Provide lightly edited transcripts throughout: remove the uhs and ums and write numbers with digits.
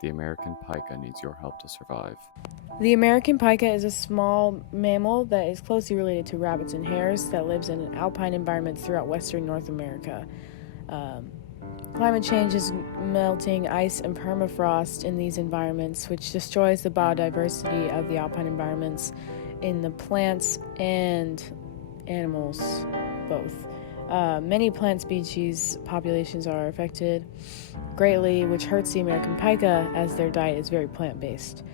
The American pika needs your help to survive. The American pika is a small mammal that is closely related to rabbits and hares that lives in alpine environments throughout western North America. Climate change is melting ice and permafrost in these environments, which destroys the biodiversity of the alpine environments in the plants and animals, both. Many plant species populations are affected greatly, which hurts the American pika as their diet is very plant-based.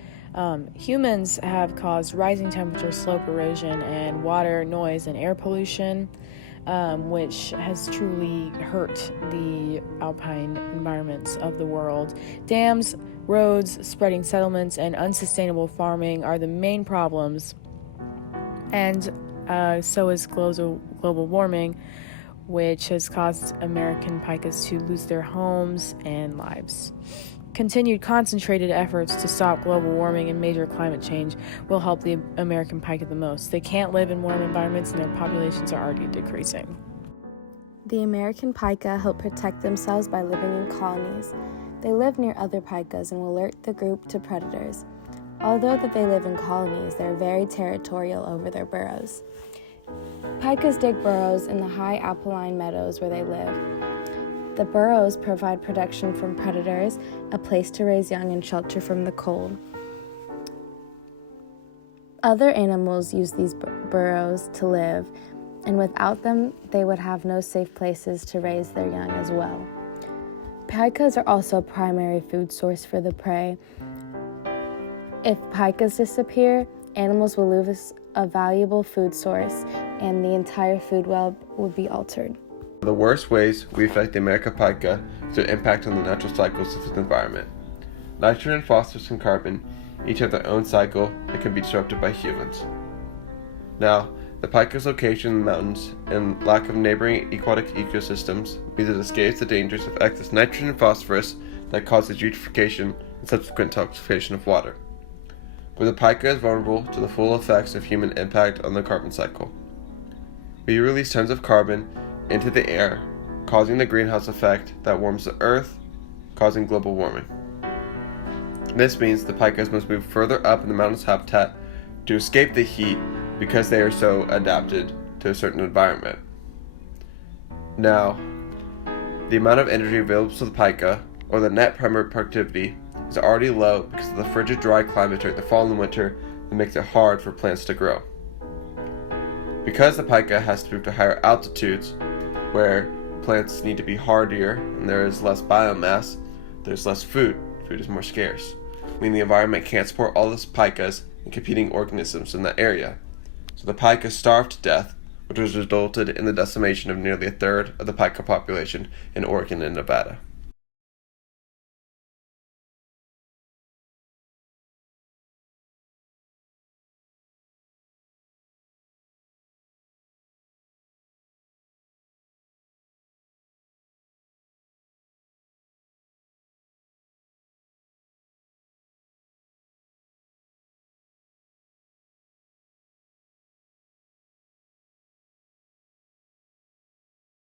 Humans have caused rising temperature, slope erosion, and water, noise, and air pollution, which has truly hurt the alpine environments of the world. Dams, roads, spreading settlements, and unsustainable farming are the main problems, and so is global warming, which has caused American pikas to lose their homes and lives. Continued concentrated efforts to stop global warming and major climate change will help the American pika the most. They can't live in warm environments and their populations are already decreasing. The American pika help protect themselves by living in colonies. They live near other pikas and will alert the group to predators. Although that they live in colonies, they are very territorial over their burrows. Pikas dig burrows in the high alpine meadows where they live. The burrows provide protection from predators, a place to raise young, and shelter from the cold. Other animals use these burrows to live, and without them, they would have no safe places to raise their young as well. Pikas are also a primary food source for the prey. If pikas disappear, animals will lose a valuable food source, and the entire food web will be altered. The worst ways we affect the American pika is their impact on the natural cycles of its environment. Nitrogen, phosphorus, and carbon each have their own cycle that can be disrupted by humans. Now, the pika's location in the mountains and lack of neighboring aquatic ecosystems means it escapes the dangers of excess nitrogen and phosphorus that causes eutrophication and subsequent toxification of water. But the pika is vulnerable to the full effects of human impact on the carbon cycle. We release tons of carbon into the air, causing the greenhouse effect that warms the earth, causing global warming. This means the pikas must move further up in the mountain's habitat to escape the heat because they are so adapted to a certain environment. Now, the amount of energy available to the pika, or the net primary productivity, is already low because of the frigid, dry climate during the fall and winter that makes it hard for plants to grow. Because the pika has to move to higher altitudes, where plants need to be hardier and there is less biomass, there's less food. Food is more scarce, meaning the environment can't support all the pikas and competing organisms in that area. So the pika starved to death, which has resulted in the decimation of nearly a third of the pika population in Oregon and Nevada.